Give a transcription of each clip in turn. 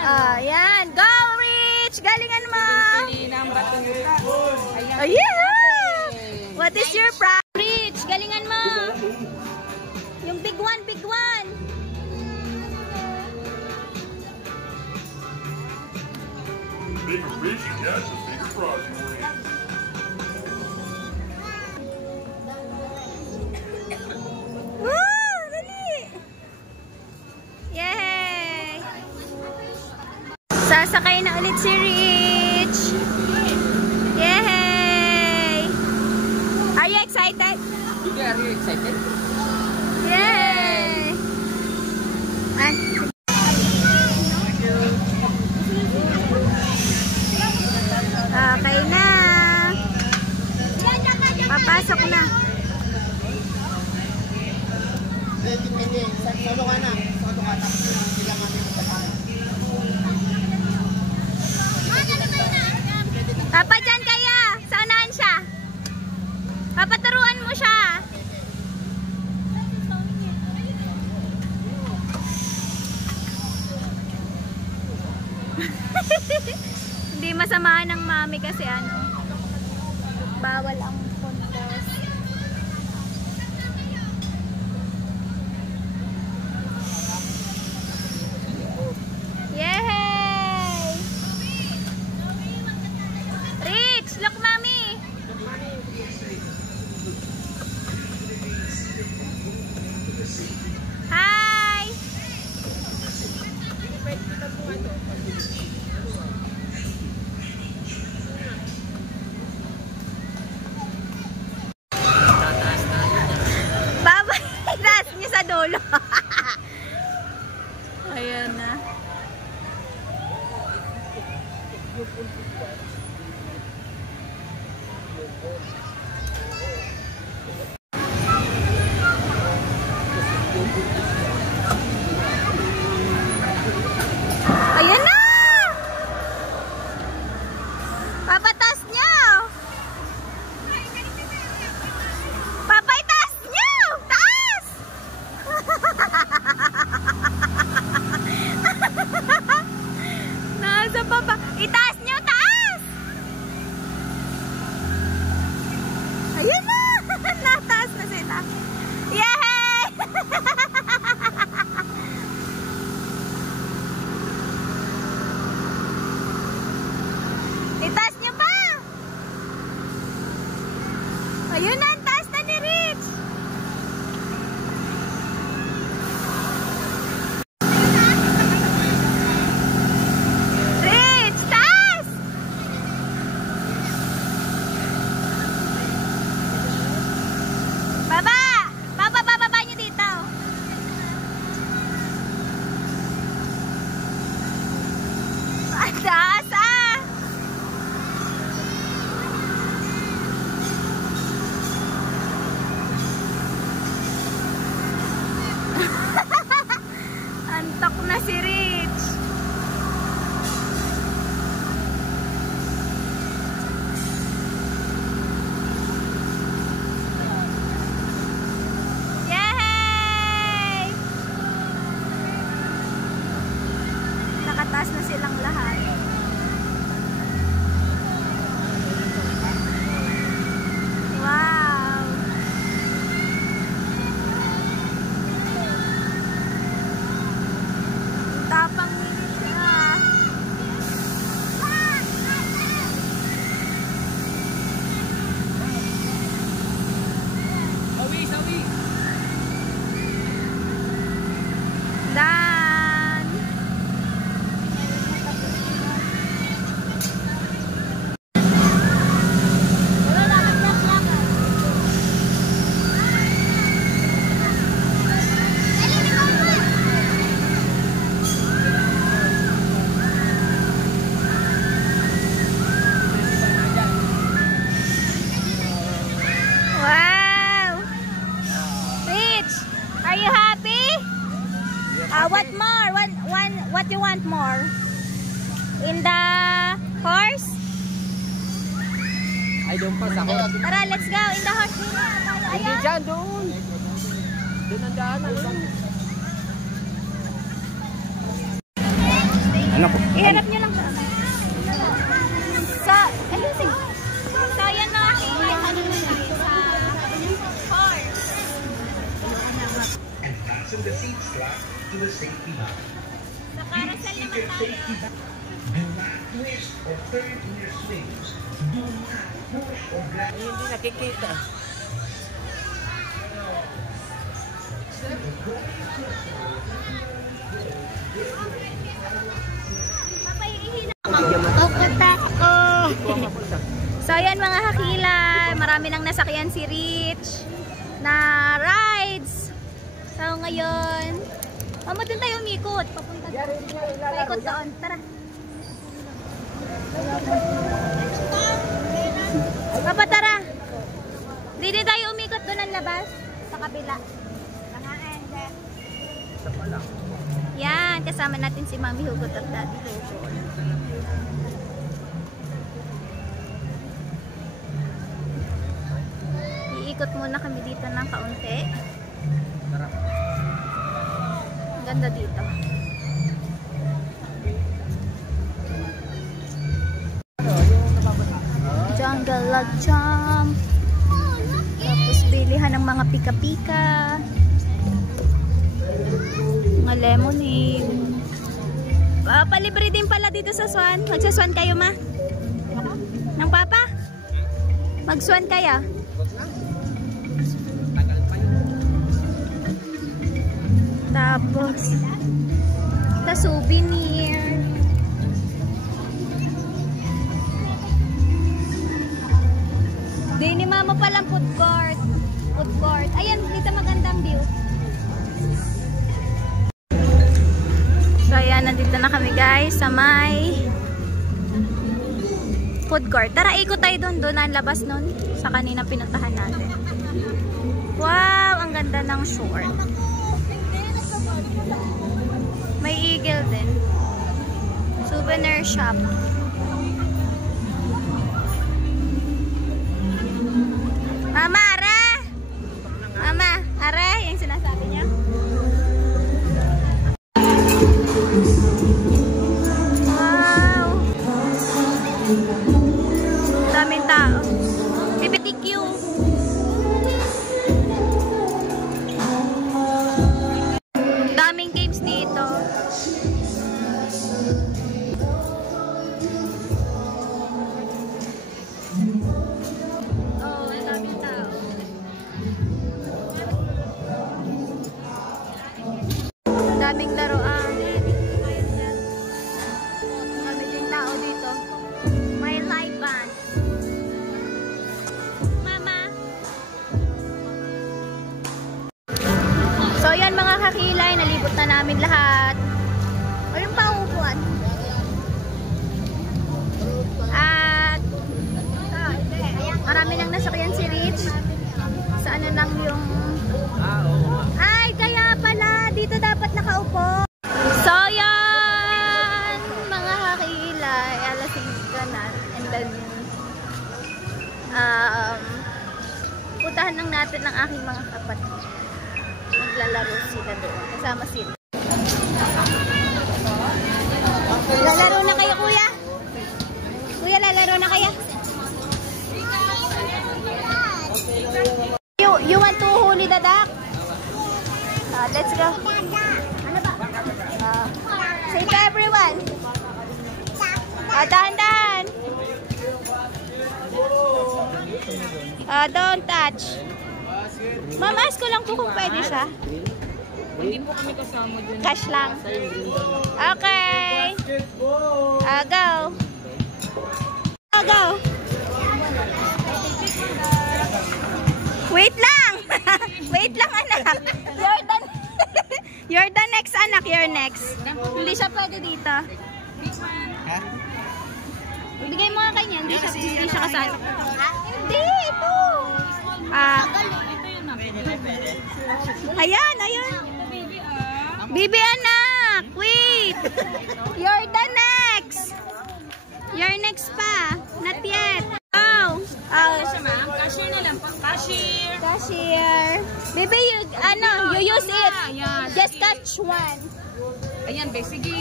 Ayan. Go, Rich! Galingan mo! Oh, yeah! What is your prize? Rich, galingan mo! Yung big one, big one! Bigger fish you got, the bigger prize you win. Woo! Dali! Yay! Sasakay na ulit si Rich! Yay! Are you excited? Yeah, are you excited? Yay! Okay na. Papasok na. Hindi. Solo ka na. Sila nga may magkasama. Papa, dyan kaya. Saunahan siya. Papaturuan mo siya. Hindi masama ng mami kasi ano, bawal ang puntos. Yay! Rich, look mami. Hi. Dulo. Ayan na. Ayan na. Papatas niya. Papa, itaas niyo. Taas. Nasa baba. Itaas nyo, taas! Ayun na! Nataas na sila. Yay! Itaas nyo pa! Ayun na, ang taas na ni Rich! Taas ah! Antok na si Rich. Yay! Nakataas na silang lahat. Wow! Tapang nila siya. Sawi! Dan! Wow! Rich, are you happy? What more? What you want more? In the horse? Ay, doon pa sa horse. Tara, let's go. In the horse. Hindi dyan, doon. Doon ang daanan. Iharap nyo lang. So, ayusin. So, yan mga kaibigan. Ano na tayo sa car. And fasten the seat strap to the safety belt. Sa carousel naman tayo. Do not twist or turn in your swings. Do not push or grab. Hindi nakikita. So ayan mga kakila, marami nang nasakyan si Rich na rides. So ngayon, doon tayo umikot. Papunta ikot doon. Tara. Papa, tara. Dito tayo umikot doon ang labas. Sa kabila. Yan, kasama natin si Mami Hugot at Daddy Hugot. Iikot muna kami dito ng kaunti. Ganda dito. Jungle log jump. Tapos bilihan ng mga pika-pika. Mga lemonade. Palibre din pala dito sa Swan. Magsaswan kayo, ma? Nang papa? Magswan kaya? Tapos sa souvenir. Di ni mama palang food court. Food court. Ayan, dito magandang view. So ayan, nandito na kami guys sa may food court. Tara, ikot tayo doon. Doon ang labas nun sa kanina pinuntahan natin. Wow, ang ganda ng shore. May eagle din. Souvenir shop. Mama, are! Mama, are! Yung sinasabi niya. Wow! Daming tao. BBQ. Daming games dito. Daming laruan. Dami din tao dito. May live band. Mama. So yan mga kakilay, nalibot na namin lahat. Walang paupuan. At marami nang nasakyan si Rich. Sa ano lang yung ay, kaya pala dito dapat nakaupo. So yan mga kakilay, alasing ka na. And then puntahan lang natin ng aking mga kapatid. Maglalaro sila doon. Kasama sila. Lalaro na kayo, kuya? Kuya, lalaro na kayo? You want to huli the duck? Let's go. Ano ba? Say to everyone. Dahan-dahan. Don't touch. Ma'am, ask ko lang po kung pwede siya. Hindi po kami kasama dun. Cash lang. Okay. Go. Go. Wait lang. Wait lang, anak. You're the next, anak. You're next. Hindi siya pwede dito. Ha? Bigay mo nga kanya. Hindi siya kasama. Hindi, ito. Ayan, ayan. Bibi, anak. Wait. You're the next. You're next pa. Not yet. Oh. Cashier na lang po. Cashier. Cashier. Baby, you use it. Ayan. Just catch one. Ayan, be. Sige.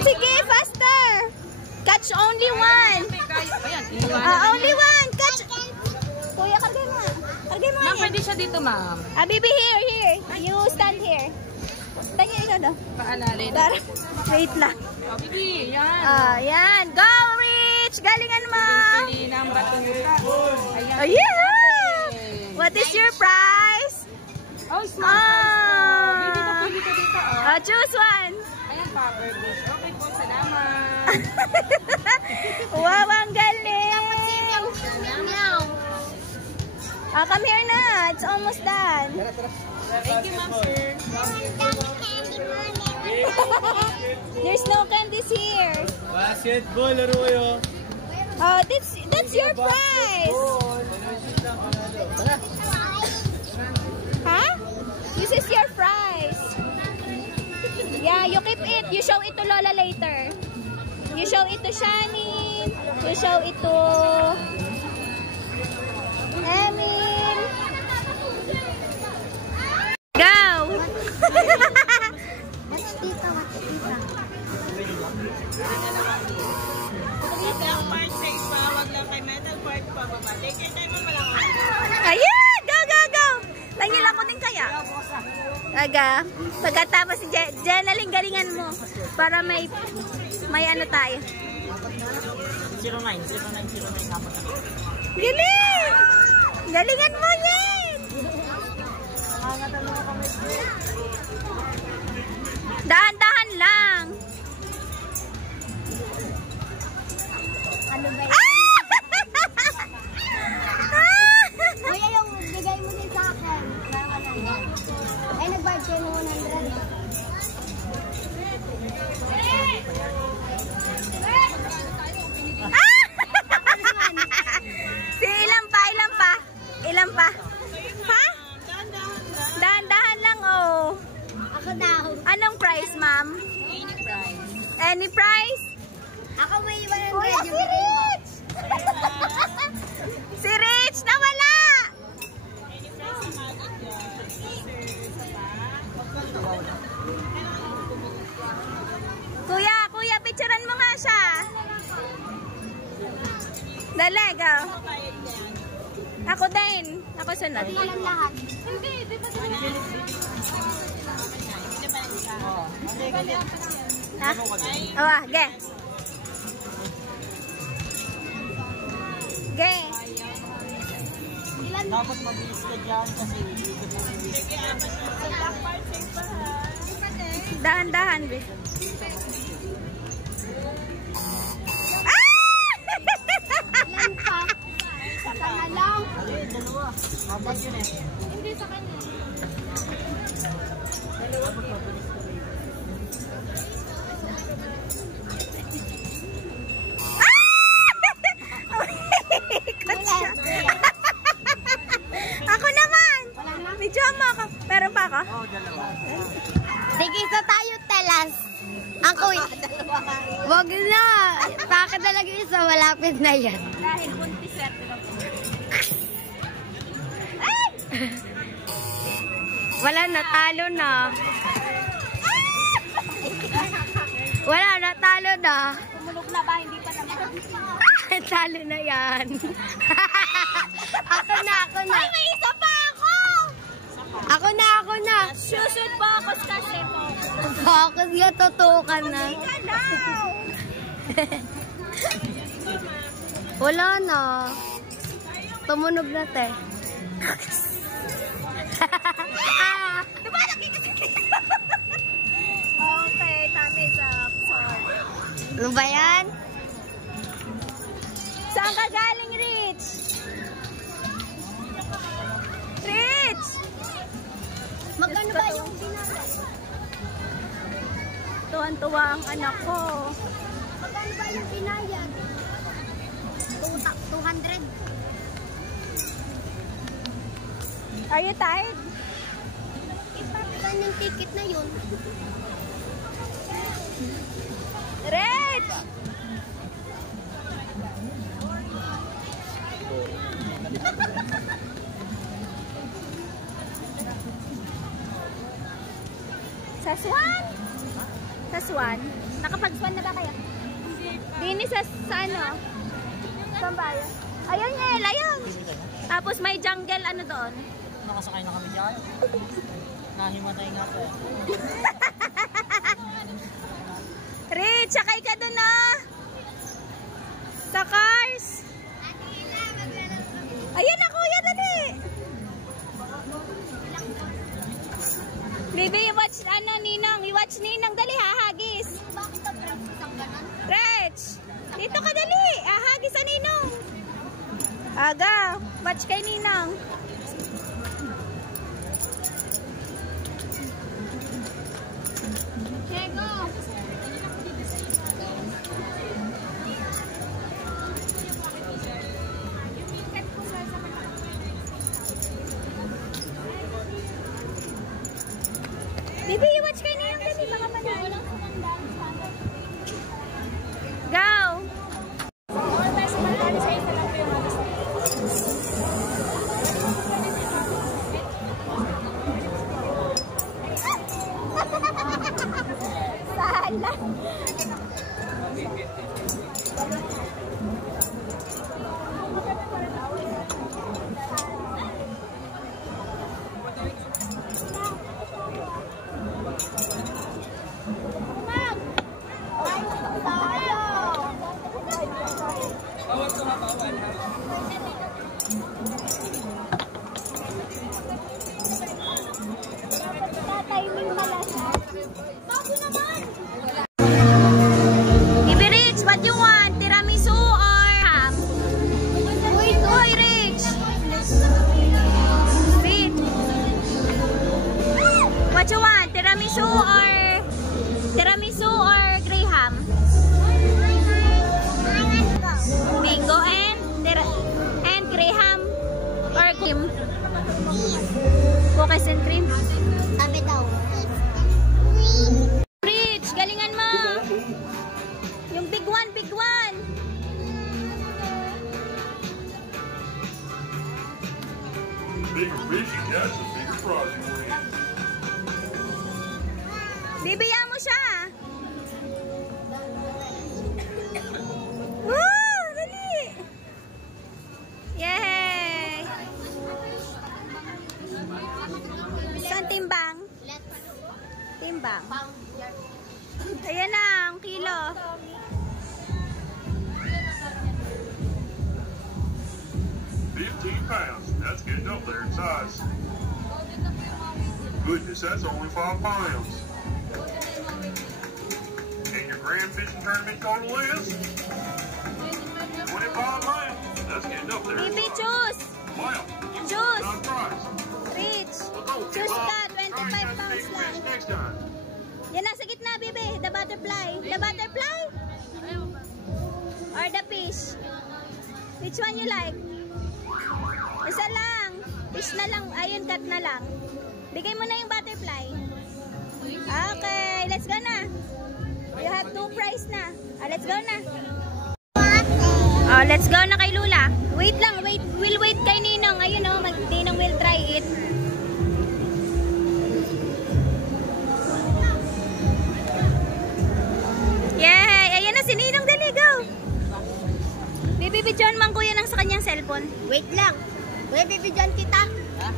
Sige, faster. Catch only one. Ayan, iniwanan Only one. Catch. Kuya, kargay mo. Kargay mo. Ma'am, pwede siya dito, ma'am. Bibi, here. You stand here. Tanya ikaw daw. Paalalin. Wait lang. Oh, bibi, yan. Yan. Go, Rich! Galingan mo! Pili ng batuta. Ayan. Oh, yeah! What is your prize? Oh, small. Bibi, pili ka dito, oh. Choose one. Ayan, Pepper Bush. Okay po, salamat. Wow, ang galing! Come here na. It's almost done. Thank you, ma'am, sir. There's no candies here. Basketball, laro kayo. Oh, that's your prize. Huh? This is your prize. Yeah, you keep it. You show it to Lola later. You show it to Shani. You show it to Emil. Go! What's tita? Ayan! Go, go, go! Tangil ako din kaya. Aga. Pagkatapos si Jenaling, galingan mo. Para may ano tayo. 0909 kapag Galing! Galingan mo yan! Dahan-dahan lang. Ano ba yun? Ah! Kuya, yung bigay mo din sa akin. Ay, nag-bayad kayo ng 100. Si ilan pa? Ilan pa? Ha? Dahan-dahan lang, oh. Ako daw. Anong price, ma'am? Any price. Any price? Ako may 100. Kuya, yung si bigay mo. Rich! Si Rich, nawala! Kuya, picturean mo nga siya. Dali, go. Ako din. Ako sunod. Walang lahat. Ha? Oh, ge. Ge. dapat mabilis ka dyan kasi Dahan-dahan, be. Ilan pa? Isa na lang. dalawa. Mabat yun eh. Hindi sa kanya. Dapat mabilis ka rin. Ikot siya. Ako naman. Medyo mo ako. Meron pa ako? Oo, dalawa. Sige, isa tayo telas. Ako wag na. Bakit talaga isa? Malapit na yan. Dahil buntis yan. Wala, natalo na. Wala, natalo na. Tumunog na ba? Hindi pa naman. Talo na yan. Ako na. Ay, may isa pa ako! Ako na. Shoot focus kasi po. Focus nga, tutukan na. Ika daw! Wala na. Tumunog na, te. Diba nakikita? Okay, time is up. Sorry. Ano ba yan? Saan ka galing, Rich? Rich! Magkano ba yung binayad? Tuwan-tuwa ang anak ko. Magkano ba yung binayad? 200. Are you tired? Ipapasan yung ticket na yun. Rich! Sa Swan? Sa Swan? Nakapag-Swan na ba kayo? Hindi pa. Dini sa ano? Saan ba yun? Ayun Yel, ayun. Tapos may jungle ano doon. Nakasakay na kami dyan. Nahimatay nga po. Rich, sakay ka doon ah. Sa cars. Ayan na kuya, dali. Baby, watch ano Ninong. I-watch Ninong, dali hahagis. Rich, dito ka dali. Hahagis sa Ninong. Aga, watch kay Ninong. Baby, watch kayo na yung dali, baka manalo. Go! Sala! Rich, what you want? Tiramisu or ham? Uy, Rich! Rich! What you want? Tiramisu or graham? Mango and graham or cream? Cookies and cream? Sabi daw. Rich, galingan mo. Yung big one, big one. Bigger fish you catch, the bigger prize you win. Bibigyan mo siya. Woo! Dali! Yay! Saan timbang? Timbang. Ayan na, ang kilo. £15. That's getting up there in size. Goodness, that's only 5 pounds. And your grand fishing tournament total is 25 pounds. That's getting up there. Bibi, choose. Wow. Choose. Not prize. Rich. Well, go, Choose Bob. ka, Try 25 and catch a pounds big lang. fish next time. Yan nasa gitna, Bibi. The butterfly. The butterfly? Or the fish? Which one you like? Isa lang. Fish na lang. Ayun, cut na lang. Bigay mo na yung butterfly. Okay, let's go na. You have 2 prize na. Let's go na. Let's go na kay Lula. Wait lang, wait. We'll wait kay Ninong. Ayun oh, Ninong will try it. Yay! Ayan na si Ninong, dali, go! Bibibidyoan man kuya ng sa kanyang cellphone. Wait lang. Wait, bibigyan kita. Ha?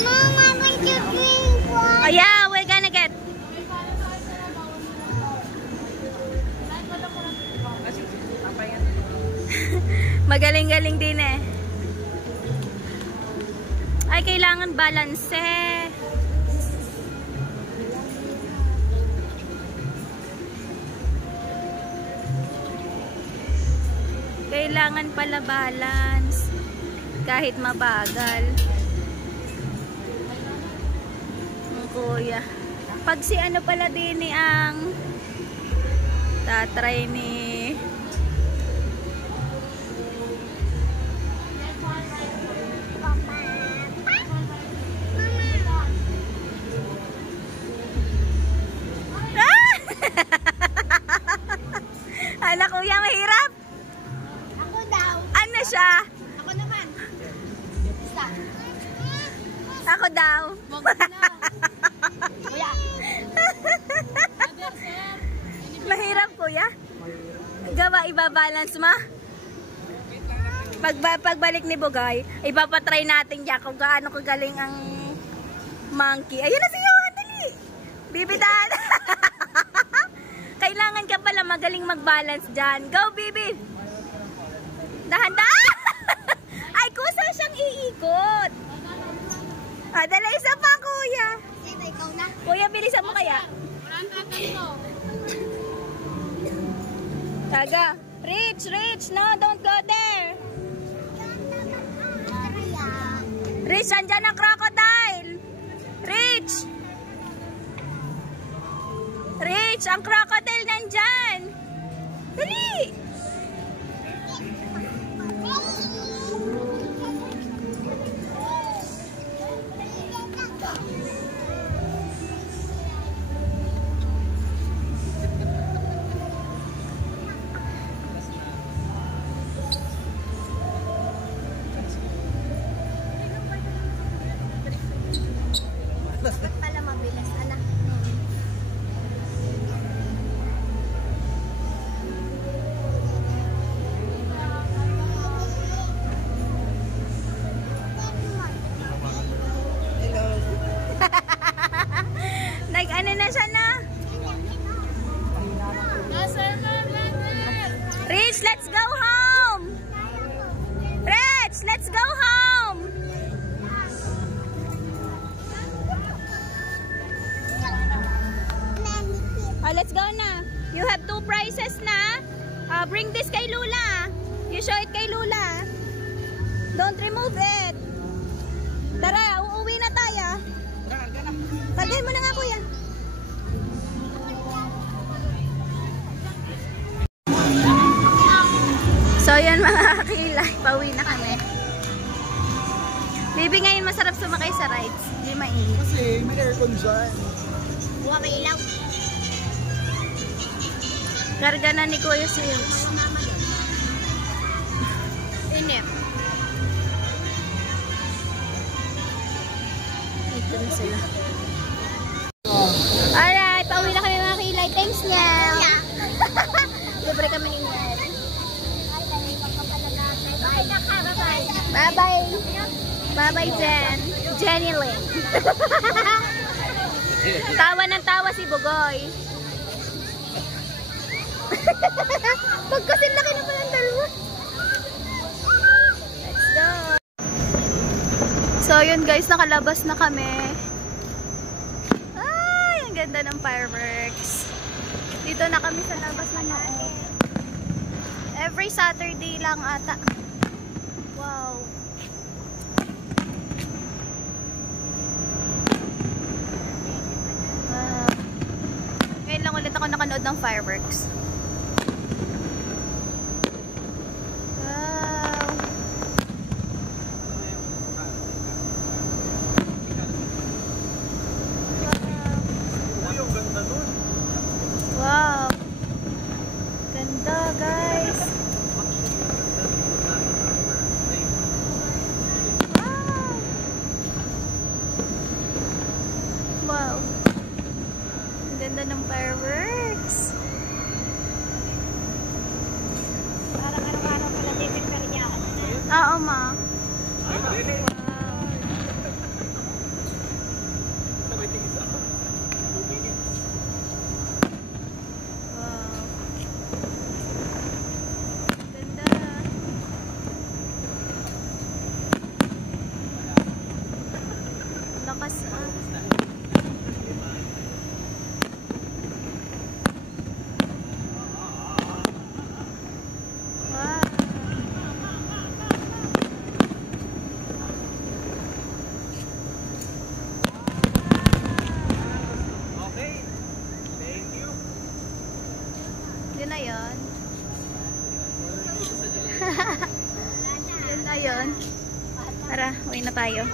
Mama, may chicken po. Oh yeah, we're gonna get. Magaling-galing din eh. Ay, kailangan balance eh. Kailangan pala balance. Kahit mabagal. Kuya. Pag si ano pala din ni ang tatry ni anak kuya mahirap. Ako daw. Ano siya? Ako naman. Isa. Ako daw. Wag na. magbabalance ma. Pagbalik ni Bugay, ipapatry natin dyan kung gaano kagaling ang monkey. Ayun na si Johan, dali. Bibidaan. Kailangan ka pala magaling mag-balance dyan. Go, Bibi. Dahan-dahan. Ay, kusa siyang iikot. Dala isa pa, kuya. Kuya, bilisan mo kaya. Taga. Rich. No, don't go there. Rich, andyan ang crocodile. Rich, ang crocodile nandyan. Dali. Pala mabilis, anak. Nag-ano na siya na? Rich, let's go home! Rich, let's go home! Let's go na. You have 2 prizes na. Bring this kay Lula. You show it kay Lula. Don't remove it. Tara, uuwi na tayo. Kargahin mo na nga, kuya. So, yan mga kakilay. Pauwi na kami. Baby, ngayon masarap sumakay sa rides. Hindi mainit. Kasi may aircon dyan. Buka may ilaw. Karga na ni Kuya si Rich. Inip. Ito na sila. Alright, pauwi na kami mga kilay. Thanks niya. Libre kami ni Nyan. Bye-bye. Bye-bye, Jen. Jenny Lynn. Tawa ng tawa si Bugoy. Pagkasin laki na pala ang dalawa. Let's go. So yun guys, nakalabas na kami. Ay, ang ganda ng fireworks. Dito na kami sa labas na noon. Every Saturday lang ata. Wow. Ngayon lang ulit ako nakanood ng fireworks. Wow. Ganda, guys. Wow. Ganda ng fireworks. Parang araw-araw pala dito pero niya ako. Oo, ma. Lakas ah. Wow. Okay. Thank you. Yun na yun. Yun na yun. Tara, uwi na tayo.